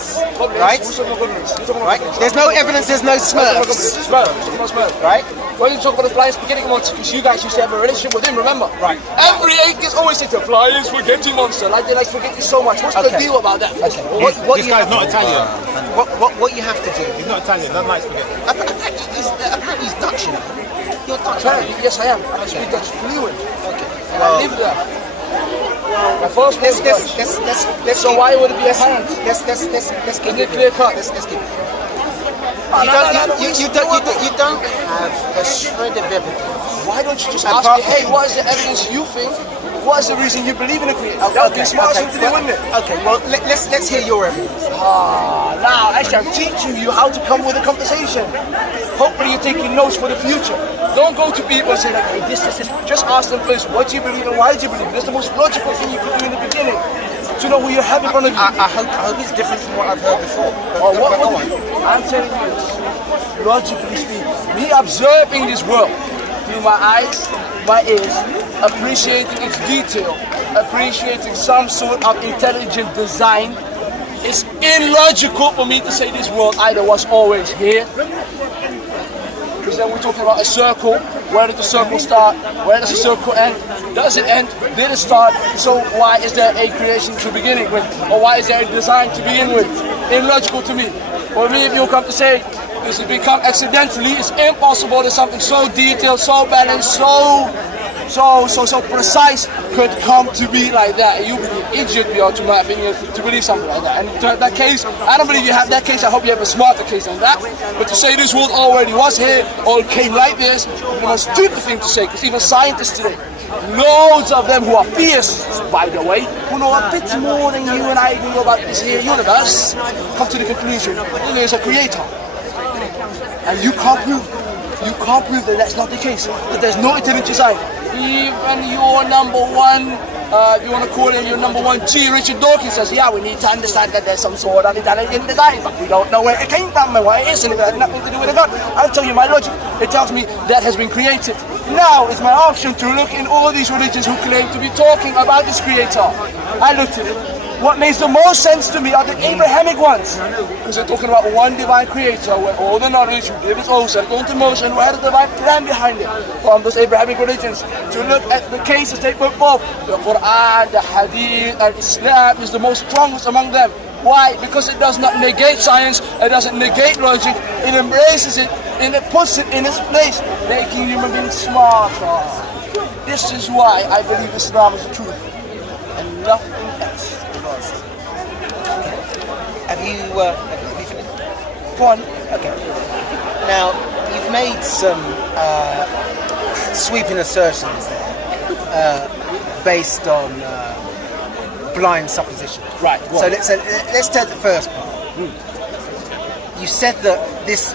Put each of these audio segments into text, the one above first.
evidence, right? Right? There's no evidence, there's no Smurfs. Right? Why don't you talk about the flying spaghetti monster? Because you guys used to have a relationship with him, remember? Right. Every atheist always says the flying spaghetti monster. Like they like spaghetti so much. What's the deal about that? Okay. This guy's not Italian. What you have to do? He's not Italian. Doesn't like spaghetti. Apparently he's Dutch, you know. You're Dutch. Yes, I am. I speak Dutch fluent. Okay. And I live there. My first was Dutch. So why would it be apparent? Let's keep it clear cut. Let's keep it. You don't have a shred of evidence. Why don't you just ask me, hey, what is the evidence you think? What is the reason you believe in a creator? That would be smart thing to do, wouldn't it? Okay, well, let's hear your evidence. Now I shall teach you how to come with a conversation. Hopefully you're taking notes for the future. Don't go to people and say like, hey, this. Just ask them first, what do you believe and why do you believe? That's the most logical thing you could do in the beginning. To know who you have in front of you. I hope it's different from what I've heard before. I'm telling you this, logically speaking, me observing this world through my eyes, my ears, appreciating its detail, appreciating some sort of intelligent design, it's illogical for me to say this world either was always here, because then we're talking about a circle. Where did the circle start? Where does the circle end? Does it end? Did it start? So why is there a creation to begin with? Or why is there a design to begin with? Illogical to me. For me, if you come to say this has become accidentally, it's impossible that something so detailed, so balanced, so precise could come to be like that. And you would be an idiot, to my opinion, to believe something like that. And that case, I don't believe you have that case. I hope you have a smarter case than that. But to say this world already was here, or came like this, is the most stupid thing to say. Because even scientists today, loads of them who are theists, by the way, who know a bit more than you and I even know about this here universe, come to the conclusion that there's a creator. And you can't prove that that's not the case, that there's no intelligent design. Even your number one, if you want to call him your number one G, Richard Dawkins says, yeah, we need to understand that there's some sort of intelligent design, but we don't know where it came from and where it is, and it has nothing to do with God. I'll tell you my logic. It tells me that has been created. Now it's my option to look in all these religions who claim to be talking about this creator. I looked at it. What makes the most sense to me are the Abrahamic ones, because they're talking about one divine creator where all the knowledge who gave his own self into motion, who had a divine plan behind it from those Abrahamic religions. To look at the cases they put forth, the Quran, the Hadith, and Islam is the most strongest among them. Why? Because it does not negate science, it doesn't negate logic, it embraces it and it puts it in its place, making human beings smarter. This is why I believe Islam is the truth and nothing else. Have you finished? Go on. Okay. Now, you've made some sweeping assertions there, based on blind supposition. Right. So let's take the first part. You said that this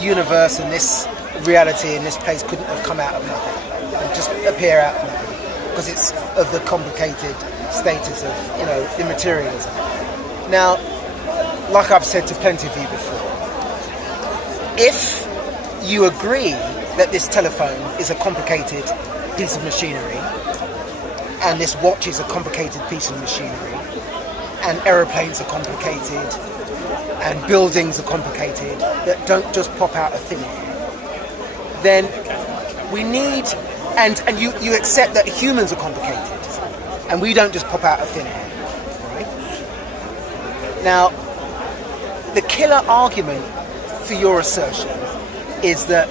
universe and this reality and this place couldn't have come out of nothing and just appear out of nothing because it's of the complicated status of, immaterialism. Now, like I've said to plenty of you before, if you agree that this telephone is a complicated piece of machinery, and this watch is a complicated piece of machinery, and aeroplanes are complicated, and buildings are complicated, that don't just pop out of thin air, then we need, and you accept that humans are complicated, and we don't just pop out of thin air, right? Now, the killer argument for your assertion is that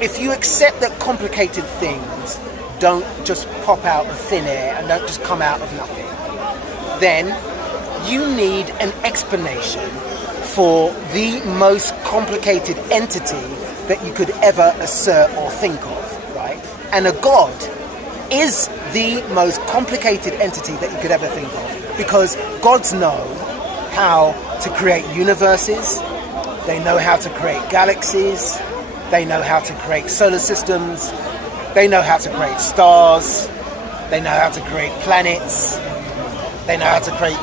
if you accept that complicated things don't just pop out of thin air and don't just come out of nothing, then you need an explanation for the most complicated entity that you could ever assert or think of, right? And a god is the most complicated entity that you could ever think of, because gods know how to create universes, they know how to create galaxies, they know how to create solar systems, they know how to create stars, they know how to create planets, they know how to create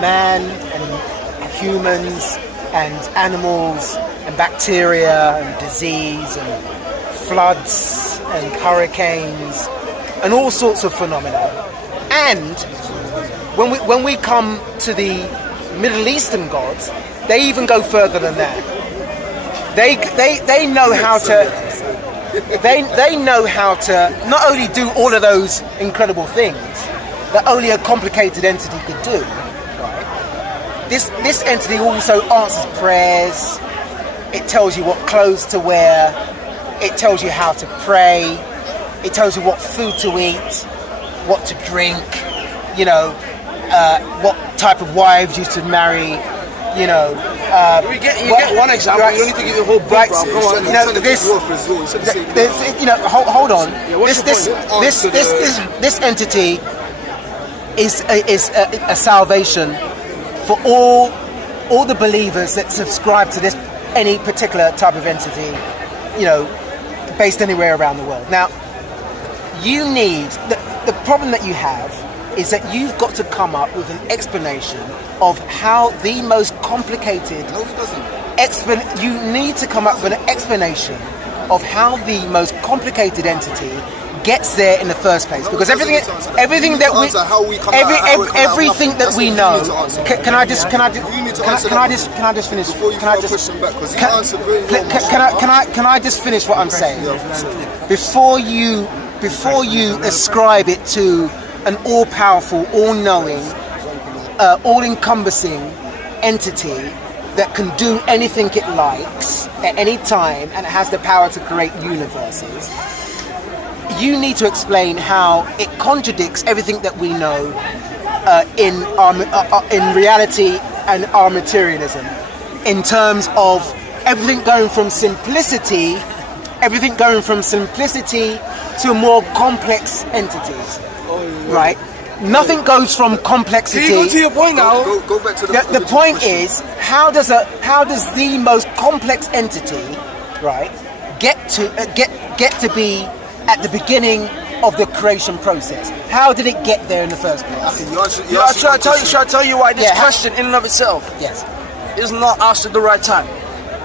man and humans and animals and bacteria and disease and floods and hurricanes and all sorts of phenomena. And when we come to the Middle Eastern gods, they even go further than that. They know how to. They know how to not only do all of those incredible things that only a complicated entity could do. Right? This entity also answers prayers. It tells you what clothes to wear. It tells you how to pray. It tells you what food to eat, what to drink. You know, what type of wives you should marry. You know, you get one example. Right, you don't need to give the whole book. right, Bro. Come on. you know, hold on. This entity is a salvation for all the believers that subscribe to this any particular type of entity, you know, based anywhere around the world. Now, you need the problem that you have is that you've got to come up with an explanation of how the most complicated. No, he doesn't. You need to come up with an explanation of how the most complicated entity gets there in the first place. Because everything that we know. Can I just finish? Before you throw a question back, because you answered very well. Can I just finish what I'm saying? Before you ascribe it to an all-powerful, all-knowing, all-encompassing entity that can do anything it likes at any time and has the power to create universes, you need to explain how it contradicts everything that we know in reality and our materialism, in terms of everything going from simplicity to more complex entities. Right? Nothing goes from complexity. Can you go to your point now? Go back to The point is, how does the most complex entity, right, get to be at the beginning of the creation process? How did it get there in the first place? Should I tell you why this question in and of itself is not asked at the right time?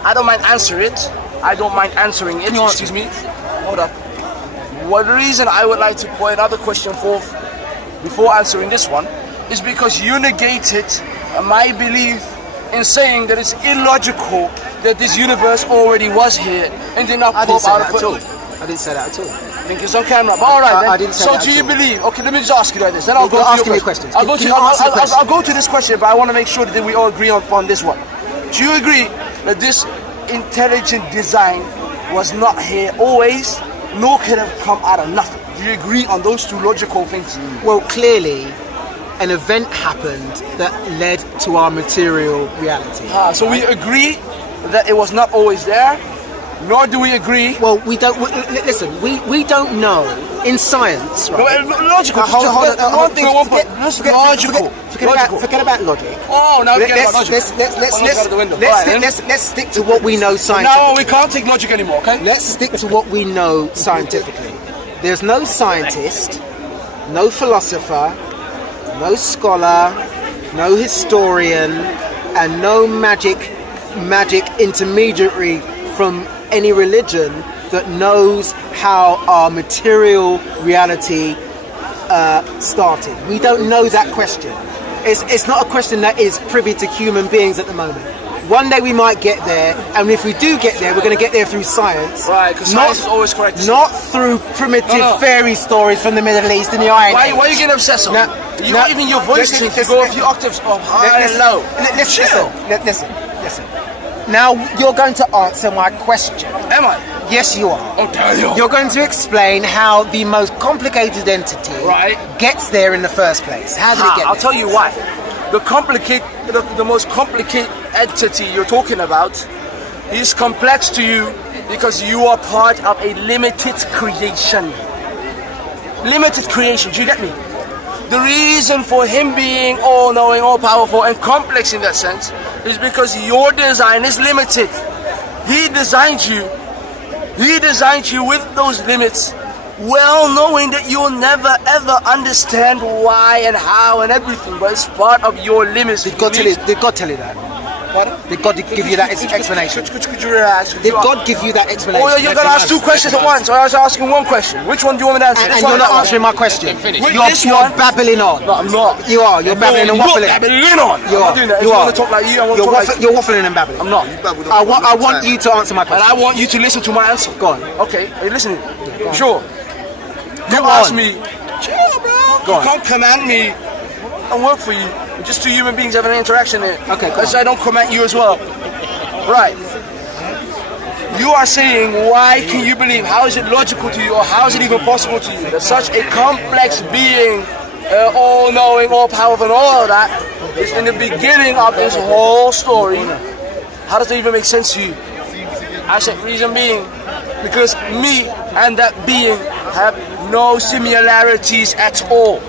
I don't mind answering it. I don't mind answering it. Excuse me. Hold up. Well, the reason I would like to put another question forth before answering this one is because you negated my belief in saying that it's illogical that this universe already was here and did not pop out of it. I didn't say that at all. I think it's on camera. But all right, then. I didn't say that So do you at all. believe? Okay, let me just ask you like this. Then I'll go You're to asking your me question. questions. I'll go to this question, but I want to make sure that we all agree on this one. Do you agree that this intelligent design was not here always, nor could have come out of nothing? Do you agree on those two logical things? Well, clearly, an event happened that led to our material reality. So we agree that it was not always there, nor do we agree. Well, we don't. Listen, we don't know in science. Right? Logical. Forget about logic. Oh, now forget about logic. Let's stick to what we know scientifically. Now we can't take logic anymore, okay? Let's stick to what we know scientifically. There's no scientist, no philosopher, no scholar, no historian, and no magic intermediary from any religion that knows how our material reality started. We don't know that question. It's not a question that is privy to human beings at the moment. One day we might get there, and if we do get there, we're going to get there through science. Right, because science is always correct. Not through primitive fairy stories from the Middle East and the Iron Age. Why are you getting obsessed? Even your voice changes to go a few octaves up high and low. Listen. Now you're going to answer my question. Am I? Yes, you are. Oh, damn you. You're going to explain how the most complicated entity gets there in the first place. How did it get there? I'll tell you why. The most complicated entity you're talking about is complex to you because you are part of a limited creation. Limited creation, do you get me? The reason for him being all-knowing, all-powerful, and complex in that sense is because your design is limited. He designed you with those limits, well knowing that you'll never ever understand why and how and everything, but it's part of your limits. Did God tell you that? Did God give you that explanation? Could you relax? Did God give you that explanation? Oh, you're going to ask two questions at once. I was asking one question. Which one do you want me to answer? And you're not answering my question. You're babbling on. No, I'm not. You are. You're babbling and waffling. Babbling on. You are. You want to talk like you. I want to talk like You're waffling and babbling. I'm not. I want you to answer my question. And I want you to listen to my answer. Go on. Okay, are you listening? Sure. You Go asked on. me. Chill, bro. Go You on. can't command me and work for you. We're just two human beings having an interaction here. Okay, go Let's on. say I don't command you as well. Right. You are saying, why can you believe? How is it logical to you, or how is it even possible to you that such a complex being, all-knowing, all-powerful, and all of that, is in the beginning of this whole story? How does that even make sense to you? I said, reason being, because me and that being have no similarities at all.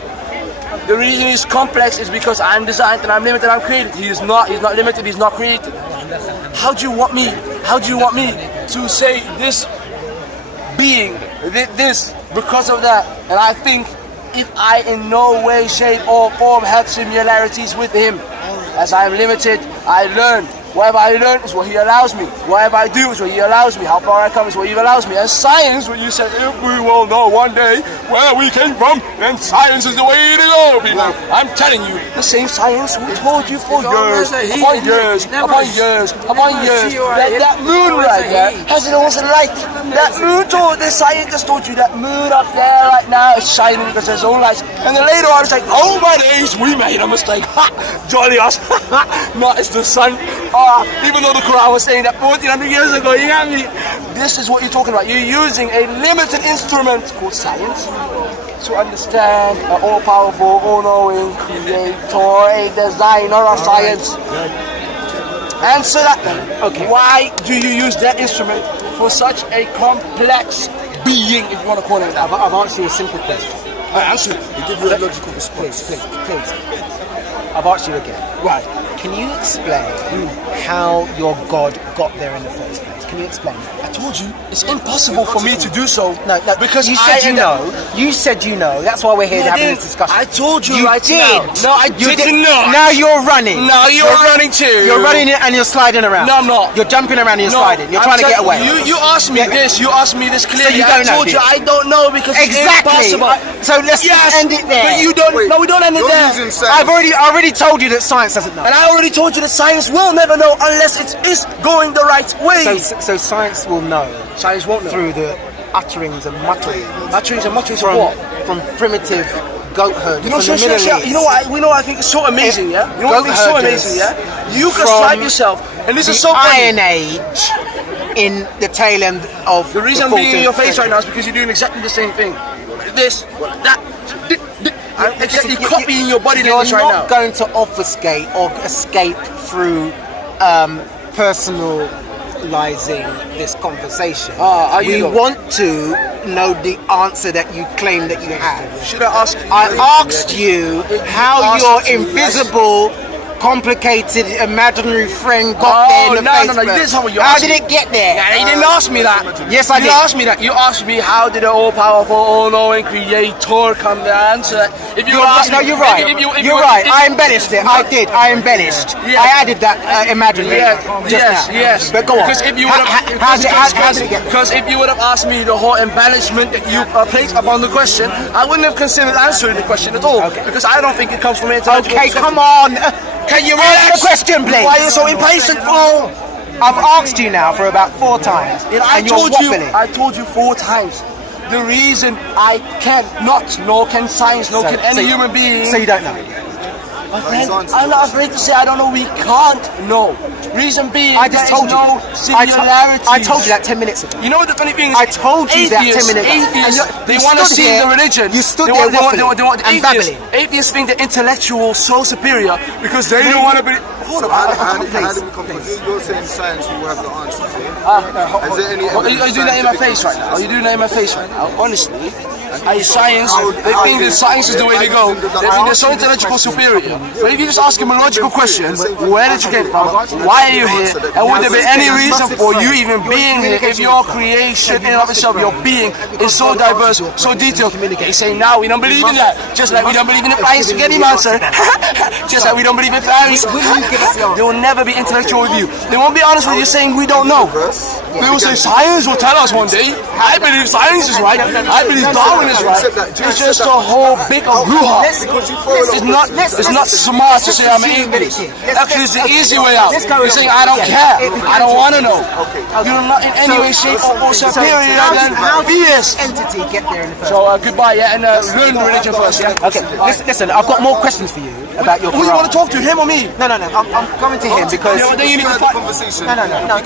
The reason he's complex is because I'm designed and I'm limited, I'm created. He's not limited, he's not created. How do you want me to say this being, this, because of that? And I think if I in no way, shape or form have similarities with him, as I am limited, I learn. Whatever I learn is what he allows me. Whatever I do is what he allows me. How far I come is what he allows me. And science, when you said, if we will know one day where we came from, then science is the way to go, people. I'm telling you, the same science we told you for years, upon years, upon years, upon years. That moon right there has its own light. That moon told, the scientist told you that moon up there right now is shining because there's own lights. And then later on it's like, oh my days, we made a mistake. Ha! Jolly us. No, it's the sun. Even though the Quran was saying that 1400 years ago, you got me. This is what you're talking about. You're using a limited instrument called science to understand an all-powerful, all-knowing creator, a designer of science. Answer that then. Okay. Why do you use that instrument for such a complex being, if you want to call it that? I've answered you a simple question. I answer it. You give you a logical response. Please. I've asked you again. Right. Can you explain how your God got there in the first place? Can you explain that? I told you, it's impossible for me to do so. No, because you said you know. You said you know. That's why we're here having this discussion. I told you, You right did. now. No, I didn't know. Now you're running. Now you're running too. You're running and you're sliding around. No, I'm not. You're jumping around and you're sliding. You're trying to get away. You asked me this. You asked me this clearly. So you don't I know, told you do you? I don't know because Exactly. it's impossible. So let's just end it there. But you don't. Wait, no, we don't end it you're there. using science. I've already told you that science doesn't know. And I already told you that science will never know unless it is going the right way. So science will know Science won't know. through the utterings and mutterings Utterings and mutterings of what? from primitive goathood You know, from the Middle East. you know what? I think it's so amazing, yeah. You know what I think is so Goat amazing, herders yeah. You can from slide yourself, and this is so the funny. Iron Age in the tail end of The reason I'm the being in your 14th face right century. now is because you're doing exactly the same thing. This, that. I'm exactly copying your body language right You're now. not going to obfuscate or escape through personalizing this conversation. Are you We though? want to know the answer that you claim that you have. Should I ask? I asked you how your invisible, complicated, imaginary friend got there in the no, first you place. didn't tell me. You How asked did me. it get there? Nah, you didn't ask me that. Yes, I You did. asked me that. You asked me how did the all-powerful, all-knowing creator come there? Answer that. If you You're asked right. No, me- you're right. if you- You're right. I embellished it. I did. I embellished. Yeah. I added that imaginary just now. Yes. But go on. Because if you would How did it get there? because if you would have asked me the whole embellishment that you placed upon the question, I wouldn't have considered answering the question at all. Okay. Because I don't think it comes from an intellectual Okay, perspective. come on. Can you Answer relax? the question, please. Why are you so impatient for? I've asked you now for about 4 times, And you're waffling. I told you 4 times. The reason I cannot, nor can science, nor can any human being. So you don't know. My friend, I'm not afraid to say I don't know. We can't know. Reason being, I just told you. no similarities. I told you that 10 minutes ago. You know what the funny thing is? I told you that 10 minutes ago. Atheists, And they you want to stood see here- the religion. you stood They there want- they waffling want and atheists. babbling. Atheists think the intellectual so superior because they don't want to be. Hold on, How hold on, do please. we come? You're saying science will have the answers. Yeah? Is there any Are you doing that in my face right now? Are you doing that in my face right now? Honestly, science, they think that science is the way to go. They think they're so intellectual superior. But if you just ask them a logical question, where did you get from? Why are you here? And would there be any reason for you even being here if your creation in and of itself, your being, is so diverse, so detailed? They say now we don't believe in that. Just like we don't believe in the flying spaghetti monster. Just like we don't believe in fairies. They will never be intellectual with you. They won't be honest with you saying we don't know. They will say science will tell us one day. I believe science is right. I believe Darwin is right. It's just a whole big hoo-ha. It's not smart to say I'm an atheist. Actually, it's the easy way out. You're saying I don't care. I don't want to know. You're not in any way, shape, or superior than theists. Entity get there in the first. So goodbye, yeah, and learn the religion first, yeah. Okay, listen. I've got more questions for you about your Quran. Who you want to talk to, him or me? No. I'm coming to him because. Then you need to fight. Conversation. No. We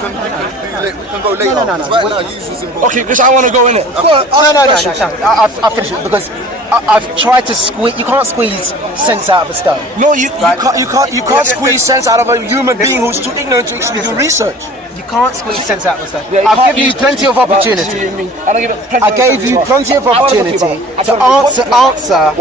can go later. No. Right now, you was involved. Okay, because I want to go in it. No. I've finished it because I've tried to squeeze. You can't squeeze sense out of a stone. No, you can't squeeze sense out of a human being who's too ignorant to actually do research. You can't squeeze sense out of a stone. Yeah, I've given you plenty of opportunity. I gave you plenty of opportunity to answer a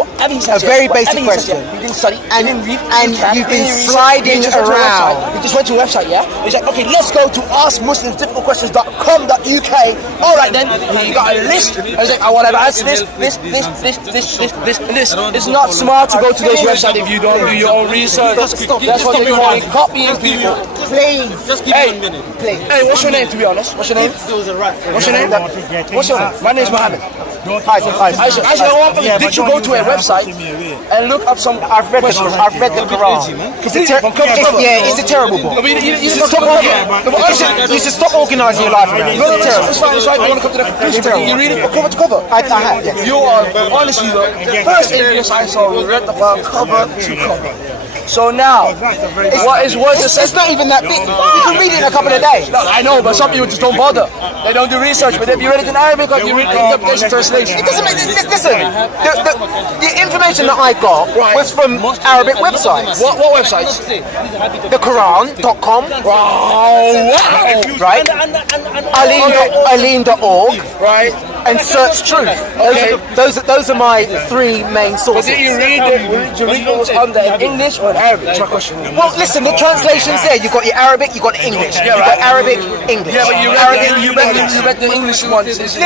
very basic question. You didn't study, and you've been sliding around. You just went to a website, yeah? It's like, okay, let's go to askmuslimsdifficultquestions.com.uk. All right then, you got a list. I was like, I want to answer this, and this. It's not smart to go to those websites if you don't do your own research. That's what they're calling copying people. Please. Just give me a minute. Please. Hey, what's your name, to be honest? What's your name? What's your name? What's your name? My name's Mohammed. I want did you go to a website and look up some... I've read the Quran. It's a terrible book. You should stop organising your life around it. It's fine. You want to come to the conclusion. You read it cover to cover. I have, yes. You are, honestly, the first atheist I saw read the Quran cover to cover. So now, it's not even that big. You can read it in a couple of days. No, I know, but some people just don't bother. They don't do research. But if you read it in Arabic, or you read the interpretation translation. It doesn't make. Listen, the information that I got was from Arabic websites. What websites? TheQuran.com. Wow! Right. Aleen.org. Right. And Search Truth. Those are my three main sources. But did you read what was under in English or in Arabic? That's my question. Well, listen, the translations there. You've got your Arabic, you've got English. You've got Arabic, English. Yeah, but you read the English one. Listen.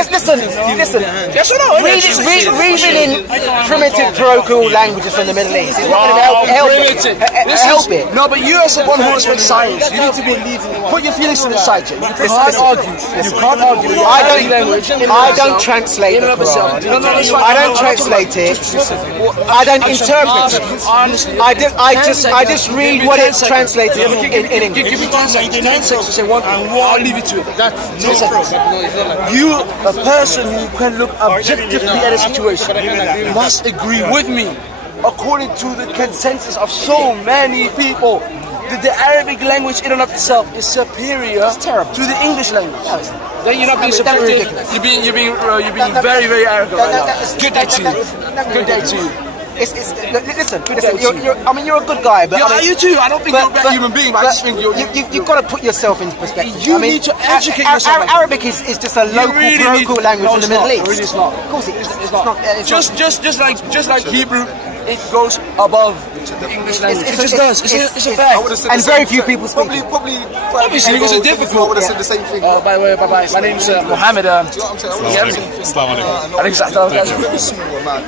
Yes or no? Reading in primitive parochial languages from the Middle East is not going to help it. No, but you as someone who respects science, you need to believe. Put your feelings to the side. You can't argue. You can't argue. I don't translate the Quran. I don't translate it. I don't interpret it. I just read what it's translated in English. Give me 10 seconds to say one thing. I'll leave it to it. That's 10 seconds. You, a person who can look objectively at a situation, must agree with me, according to the consensus of so many people, that the Arabic language in and of itself is superior to the English language. Then you're not being subjective. You're being very, very arrogant right now. Good day to you. Good day to you. Listen. You're a good guy, but yeah, you too. I don't think you're a better human being, but I just think you've got to put yourself into perspective. You need to educate yourself. Arabic is just a local parochial language in the Middle East. Really, it's not. Of course, it's not. Just like Hebrew, it goes above the English language. It just does. It's a fact. And very few people speak. Probably obviously because it's difficult. I would have said the same thing. By the way, bye. My name's Mohammed. Do you know what I'm saying? Assalamu alaikum. Exactly.